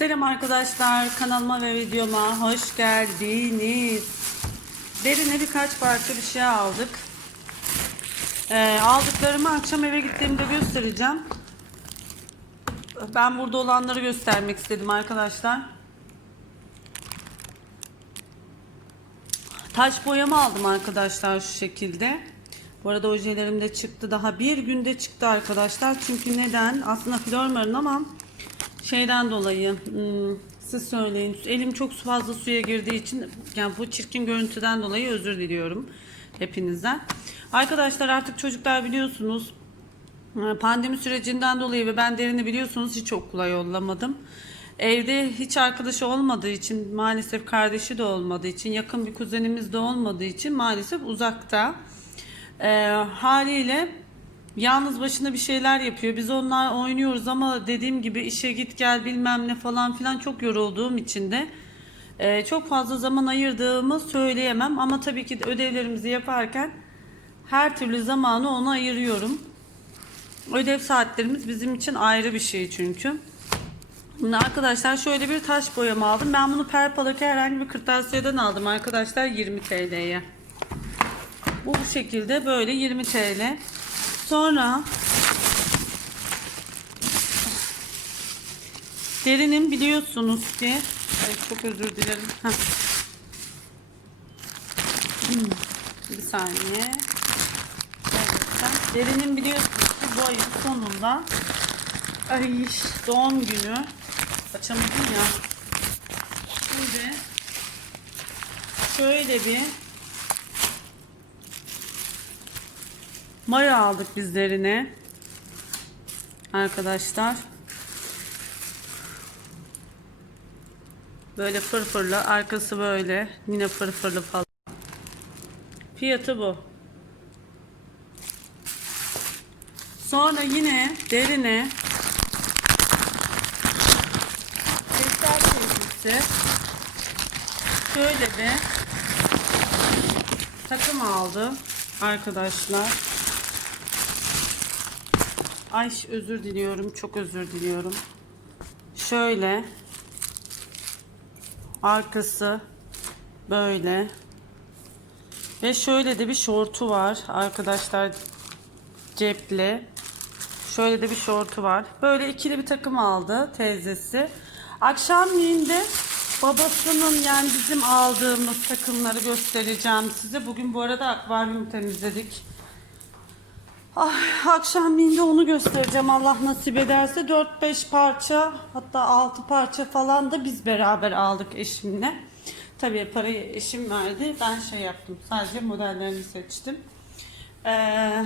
Selam arkadaşlar kanalıma ve videoma hoş geldiniz. Derine birkaç parça bir şey aldık. Ee, aldıklarımı akşam eve gittiğimde göstereceğim. Ben burada olanları göstermek istedim arkadaşlar. Taş boyama aldım arkadaşlar şu şekilde. Bu arada ojelerim de çıktı. Daha bir günde çıktı arkadaşlar. Çünkü neden? Aslında flormarın ama şeyden dolayı hmm, siz söyleyin. Elim çok fazla suya girdiği için yani bu çirkin görüntüden dolayı özür diliyorum hepinizden. Arkadaşlar artık çocuklar biliyorsunuz e, pandemi sürecinden dolayı ve ben derini biliyorsunuz hiç okula yollamadım. Evde hiç arkadaşı olmadığı için maalesef kardeşi de olmadığı için yakın bir kuzenimiz de olmadığı için maalesef uzakta. Ee, haliyle yalnız başına bir şeyler yapıyor. Biz onlar oynuyoruz ama dediğim gibi işe git gel bilmem ne falan filan çok yorulduğum için de e, çok fazla zaman ayırdığımı söyleyemem. Ama tabii ki de ödevlerimizi yaparken her türlü zamanı ona ayırıyorum. Ödev saatlerimiz bizim için ayrı bir şey çünkü. Şimdi arkadaşlar şöyle bir taş boyama aldım. Ben bunu Perpalaki herhangi bir kırtasiyeden aldım arkadaşlar 20 TL'ye. Bu bu şekilde böyle 20 TL. Sonra derinin biliyorsunuz ki Ay çok özür dilerim. Bir saniye. Evet, derinin biliyorsunuz ki bu ayın sonunda Ay doğum günü açamadım ya. Şimdi şöyle bir maya aldık bizlerine. Arkadaşlar. Böyle fırfırlı, arkası böyle. Yine fırfırlı falan. Fiyatı bu. Sonra yine derine Kristal teyzesi şöyle bir takım aldı arkadaşlar. Ay özür diliyorum. Çok özür diliyorum. Şöyle arkası böyle ve şöyle de bir şortu var arkadaşlar cepli. Şöyle de bir şortu var. Böyle ikili bir takım aldı teyzesi. Akşamleyin de babasının yani bizim aldığımız takımları göstereceğim size. Bugün bu arada akvaryum temizledik. Ah, akşamleyin onu göstereceğim Allah nasip ederse. 4-5 parça hatta 6 parça falan da biz beraber aldık eşimle. Tabii parayı eşim verdi. Ben şey yaptım. Sadece modellerini seçtim. Eee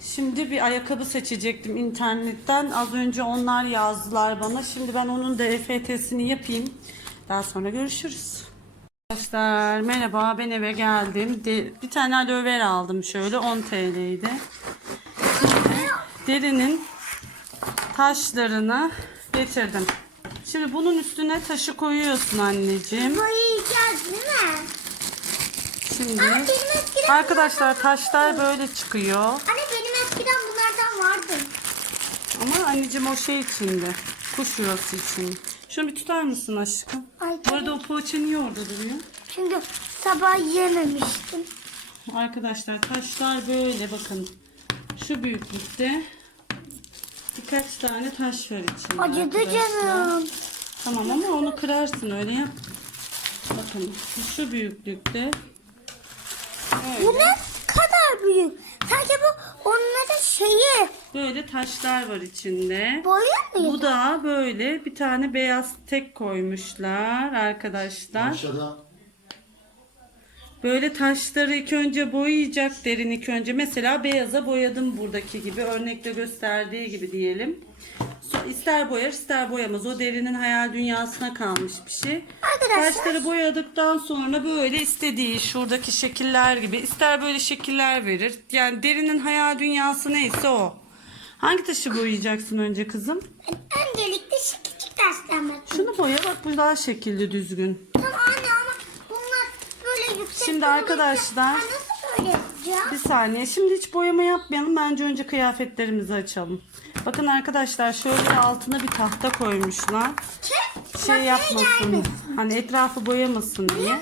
Şimdi bir ayakkabı seçecektim internetten. Az önce onlar yazdılar bana. Şimdi ben onun da EFT'sini yapayım. Daha sonra görüşürüz. Arkadaşlar merhaba ben eve geldim. De- bir tane aloe vera aldım şöyle 10 TL'ydi. Derinin taşlarını getirdim. Şimdi bunun üstüne taşı koyuyorsun anneciğim. Boyayacağız değil mi? Şimdi Aa, benim eskiden arkadaşlar taşlar böyle çıkıyor. Anne benim eskiden bunlardan vardı. Ama anneciğim o şey içinde. Kuş yuvası için. Şunu bir tutar mısın aşkım? Ay, Bu arada o poğaça niye orada duruyor? Çünkü sabah yememiştim. Arkadaşlar taşlar böyle bakın. Şu büyüklükte birkaç tane taş var içinde. Acıdı arkadaşlar. canım. Tamam ama onu kırarsın öyle yap. Bakın şu büyüklükte. Bu Böyle, ne kadar büyük. Sanki bu onların şeyi. böyle taşlar var içinde. Boya mı? Bu da böyle bir tane beyaz tek koymuşlar arkadaşlar. Aşağıda Böyle taşları ilk önce boyayacak derin ilk önce. Mesela beyaza boyadım buradaki gibi. Örnekte gösterdiği gibi diyelim. İster boyar ister boyamaz. O derinin hayal dünyasına kalmış bir şey. Arkadaşlar- Taşları boyadıktan sonra böyle istediği şuradaki şekiller gibi ister böyle şekiller verir. Yani derinin hayal dünyası neyse o. Hangi taşı boyayacaksın önce kızım? Öncelikle şu küçük taşlarmak. Şunu boya bak bu daha şekilli düzgün. Tamam anne ama bunlar böyle yüksek. Şimdi arkadaşlar- nasıl böyle yapacağım? Bir saniye. Şimdi hiç boyama yapmayalım. Bence önce kıyafetlerimizi açalım. Bakın arkadaşlar şöyle altına bir tahta koymuşlar. Şey yapmasın. Hani etrafı boyamasın diye.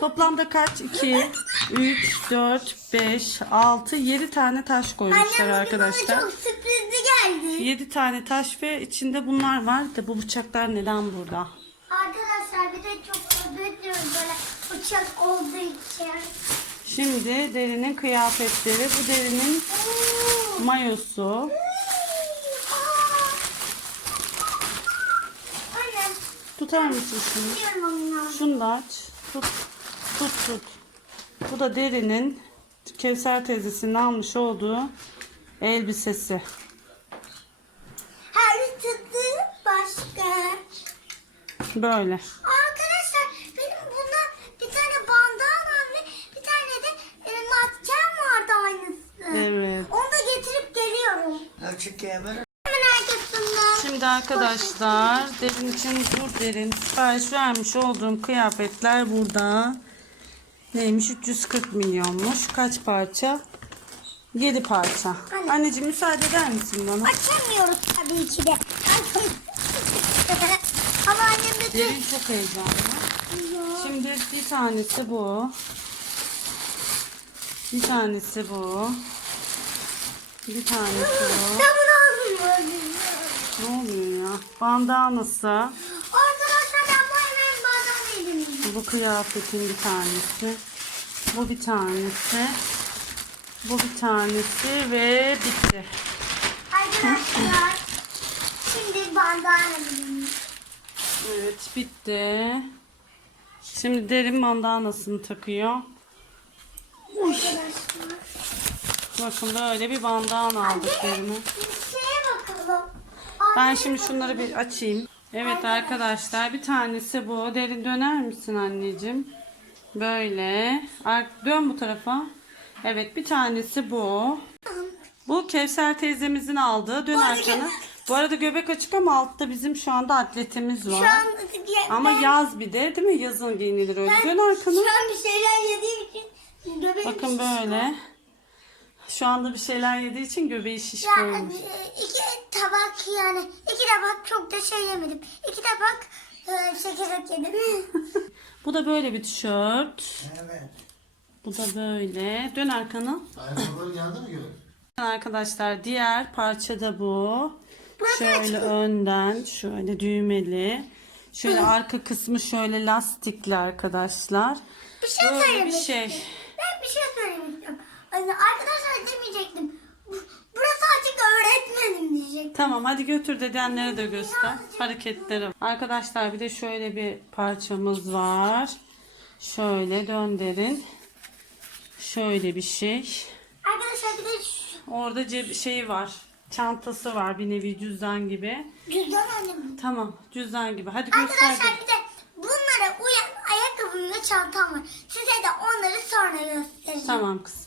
Toplamda kaç? 2, 3, 4, 5, 6, 7 tane taş koymuşlar Annem arkadaşlar. çok sürprizli geldi. 7 tane taş ve içinde bunlar var da bu bıçaklar neden burada? Arkadaşlar bir de çok diliyorum böyle uçak olduğu için. Şimdi derinin kıyafetleri. Bu derinin mayosu. Anne, Tutar mısın şunu? Şunu da aç. Tut. Tut tut. Bu da derinin Kevser teyzesinin almış olduğu elbisesi. Her tadı başka. Böyle. Arkadaşlar benim bundan bir tane bandana ve bir tane de e, matkem vardı aynısı. Evet. Onu da getirip geliyorum. Açık kemer. Şimdi arkadaşlar derin için dur derin sipariş vermiş olduğum kıyafetler burada. Neymiş 340 milyonmuş. Kaç parça? 7 parça. Anne. Anneciğim müsaade eder misin bana? Açamıyoruz tabii ki de. Ama annem de Derin çok heyecanlı. Şimdi bir tanesi bu. Bir tanesi bu. Bir tanesi bu. Ben bunu aldım. Ne oluyor ya? Bandanası. Arkadaşlar ben bu hemen bandana yedim. Bu kıyafetin bir tanesi. Bu bir tanesi. Bu bir tanesi ve bitti. Arkadaşlar şimdi bandana yedim. Evet bitti. Şimdi derin bandanasını takıyor. Arkadaşlar. Bakın böyle bir bandana aldık derine. Ben şimdi şunları bir açayım. Evet arkadaşlar bir tanesi bu. Derin döner misin anneciğim? Böyle. Dön bu tarafa. Evet bir tanesi bu. Bu Kevser teyzemizin aldığı. Dön arada arkanı. Bu arada göbek açık ama altta bizim şu anda atletimiz Şu var. an Ama ben- yaz bir de değil mi? Yazın giyinilir öyle. ben Dön arkanı. Şu an bir şeyler yediğim için göbeğim Bakın böyle. Şu anda bir şeyler yediği için göbeği şiş Ya, koymuş. e, iki tabak yani iki tabak çok da şey yemedim. İki tabak e, yedim. Bu da böyle bir tişört. Evet. Bu da böyle. Dön arkanı. Ayakkabıların geldi mi gülüm? Arkadaşlar diğer parça da bu. Şöyle önden şöyle düğmeli. Şöyle arka kısmı şöyle lastikli arkadaşlar. bir şey Böyle söylemek bir şey. istiyorum. Ben bir şey söylemek istiyorum. Yani arkadaşlar demeyecektim. Bu- Burası açık öğretmenim diyecektim. Tamam hadi götür dedenlere de göster. Hareketleri. Arkadaşlar bir de şöyle bir parçamız var. Şöyle dönderin. Şöyle bir şey. Arkadaşlar bir de Orada cep şey var. Çantası var bir nevi cüzdan gibi. cüzdan annem. Tamam cüzdan gibi. Hadi göster. Arkadaşlar bir de bunlara uyan ayakkabım ve çantam var. Size de onları sonra göstereceğim. Tamam kızım.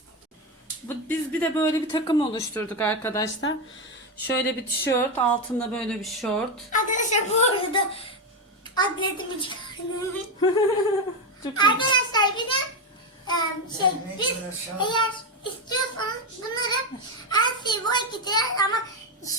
Biz bir de böyle bir takım oluşturduk arkadaşlar. Şöyle bir tişört, altında böyle bir şort. Arkadaşlar bu arada atletimi çıkardım. Arkadaşlar bir de e, şey biz eğer istiyorsanız bunları LC Voice'den ama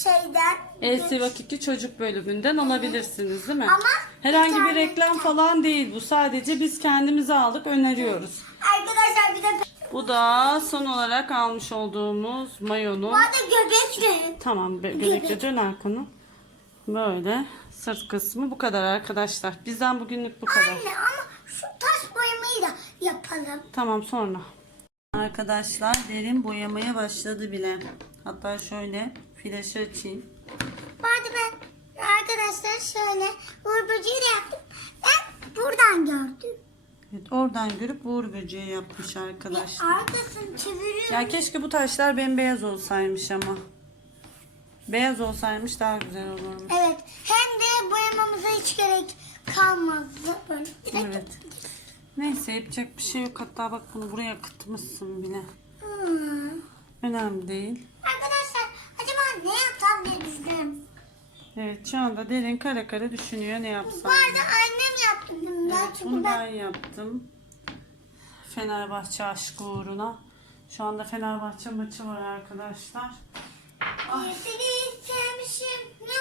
şeyden Elsi Vakitli Çocuk bölümünden alabilirsiniz değil mi? Ama Herhangi bir reklam falan değil bu. Sadece biz kendimize aldık öneriyoruz. arkadaşlar bir de Bu da son olarak almış olduğumuz mayonun. bu arada göbekli. Tamam be- göbekle dön arkanı. Böyle sırt kısmı bu kadar arkadaşlar. Bizden bugünlük bu kadar. Anne ama şu taş boyamayı da yapalım. Tamam sonra. Arkadaşlar derin boyamaya başladı bile. Hatta şöyle flaşı açayım. Bu arada ben arkadaşlar şöyle böceği de yaptım. Ben buradan gördüm. Evet, oradan görüp uğur böceği yapmış arkadaşlar. Arkasını çeviriyorum. Ya keşke bu taşlar bembeyaz olsaymış ama. Beyaz olsaymış daha güzel olurmuş. Evet. Hem de boyamamıza hiç gerek kalmazdı. Böyle. Evet. Neyse yapacak bir şey yok. Hatta bak bunu buraya kıtmışsın bile. Hmm. Önemli değil. Arkadaşlar acaba ne yapsam diye düşünüyorum. Evet şu anda derin kare kare düşünüyor ne Bu yapsam. arada annem bunlar evet, bunu ben... yaptım. Fenerbahçe aşkı uğruna. Şu anda Fenerbahçe maçı var arkadaşlar. Ah. Sevmişim. Ne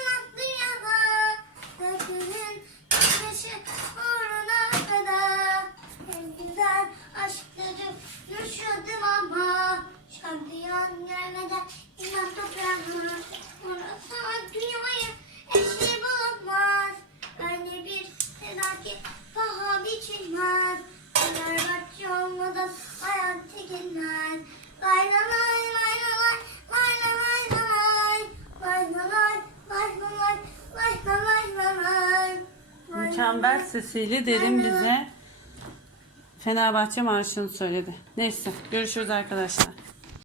Peygamber sesiyle derin bize Fenerbahçe marşını söyledi. Neyse görüşürüz arkadaşlar.